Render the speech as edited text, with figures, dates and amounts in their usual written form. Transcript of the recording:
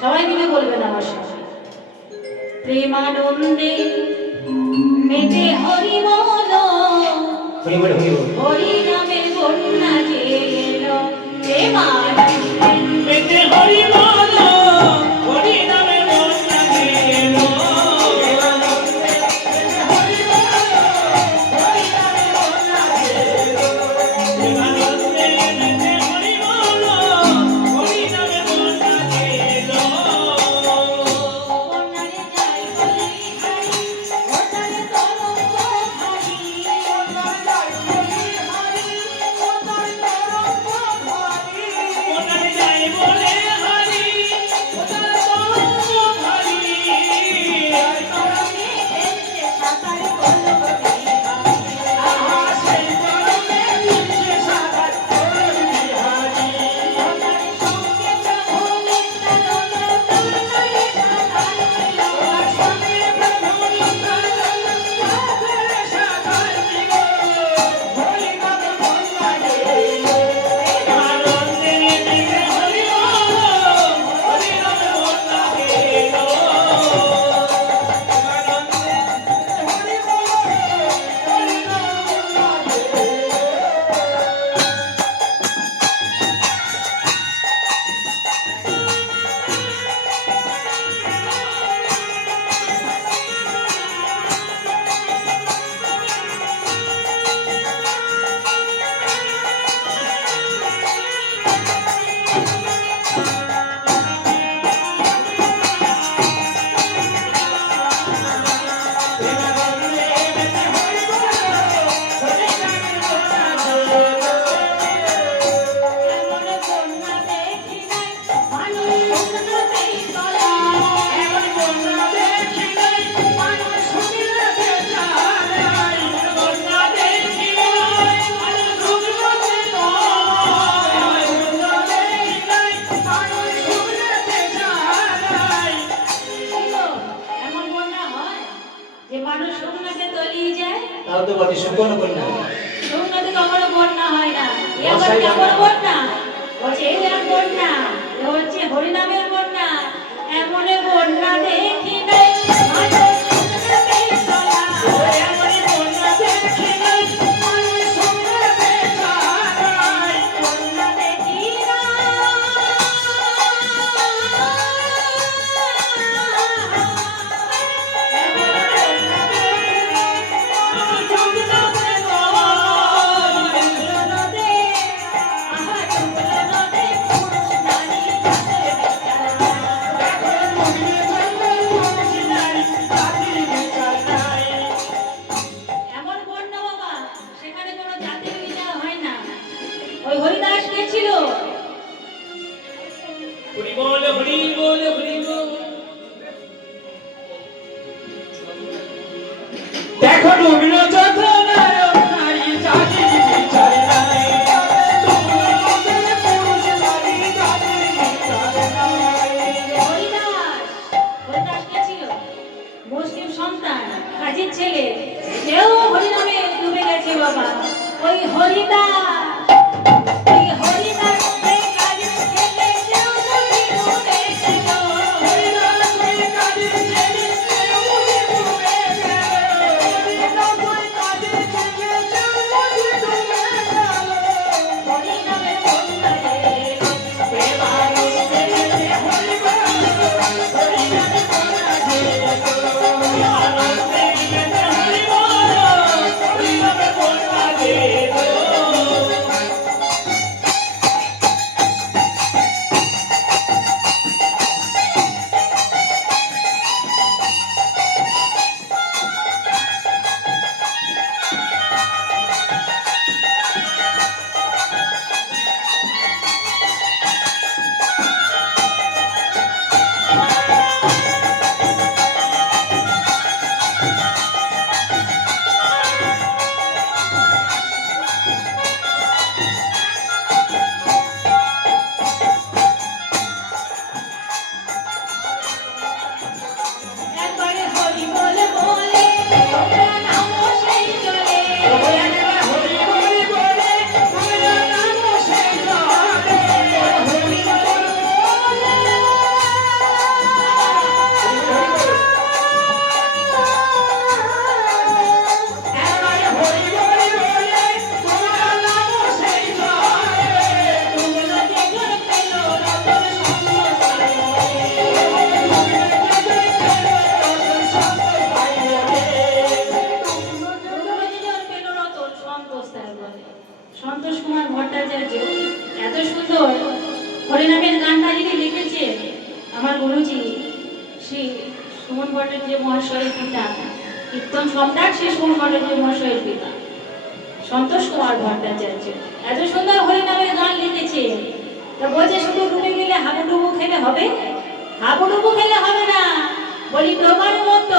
সবাই মিলে বলবেন আমার সাথে। প্রেমানন্দে মেতে হরি বল, হরি নামে বন্যা যে এলো। প্রেমানন্দে মেতে হরি বল, হরি নামে বন্যা যে এলো। প্রেমানন্দে মেতে হরি বল, হরি নামে বন্যা যে এলো। বন্যারে যাই বলি হারি, ওটারে তরঙ্গ ভারী। ওটারে যাই বলে হারি, ওটার তরঙ্গ ভারী। তরঙ্গে খেলছে সাঁতার কলবরে ভারী। আহা সেই তরঙ্গে মিশে সাগর তোর বিহারী। ওটারে সঙ্গে প্রভু নিত্যানন্দ, তাড়াতাড়ি সাঁতার দিল। তার সঙ্গে প্রভু নিত্যানন্দ সাগরে সাগর দিল। হরি নাম বন্যা যে এলো। প্রেমানন্দে মেতে হরি বল, হরি নাম বন্যা যে এলো। প্রেমানন্দে হরি বল, হরি নাম বন্যা যে এলো। প্রেমানন্দে মেতে হরি বল, হরি নাম বন্যা যে এলো। এমন বন্যা দেখি নাই, মানুষ শুকনোতেই তলা। এমন বন্যা দেখি নাই, মানুষ শুকনোতে তলায়। এমন বন্যা দেখি নাই, মানুষ শুকনোতে তলায়। এমন বন্যা দেখি নাই, মানুষ শুকনোতে তলায়। এগো, এমন বন্যা হয় যে মানুষ শুকনোতে তলিয়ে যায়? তাও তো বটে শুকনো বন্যা। শুকনোতে কখনো বন্যা হয় না। এ আবার কেমন বন্যা? বলছে এই আর বন্যা, এ হচ্ছে হরিনামের বন্যা। এমন বন্যা দেখি নাই, মানুষ শুকনোতেই তলা। এমন বন্যা দেখি নাই, মানুষ শুকনোতে তলায়। বন্যা দেখি এমন বন্যা বাবা, সেখানে কোনো জাতির বিচার হয় না। ওই হরিদাস কে ছিল? হরি বল, হরি বল, হরি বল। দেখো ডুবল যত নায়ক নারী, জাতির বিচার নাই। ডুবল যত পুরুষ নারী, জাতির বিচার নাই। হরিদাস, হরিদাস কে ছিল? মুসলিম সন্তান, কাজীর ছেলে। সেও হরিনামে ডুবে গেছে বাবা। ওই হরিদাস, ওই হরিদাস সেই কাজীর ছেলে, সেও নদী ডুবে গেল। হরিদাস ওই কাজের ছেলে, সেও ডুবে গেল। হরিদাস সুমন ভট্টাচার্য মহাশয়ের পিতা, কীর্তন সম্রাট শ্রী সুমন ভট্টাচার্য মহাশয়ের পিতা সন্তোষ কুমার ভট্টাচার্য এত সুন্দর হরিনামের গান লিখেছে। তা বলছে শুধু ডুবে গেলে হাবুডুবু খেলে হবে? হাবুডুবু খেলে হবে না, বলি প্রকার মতো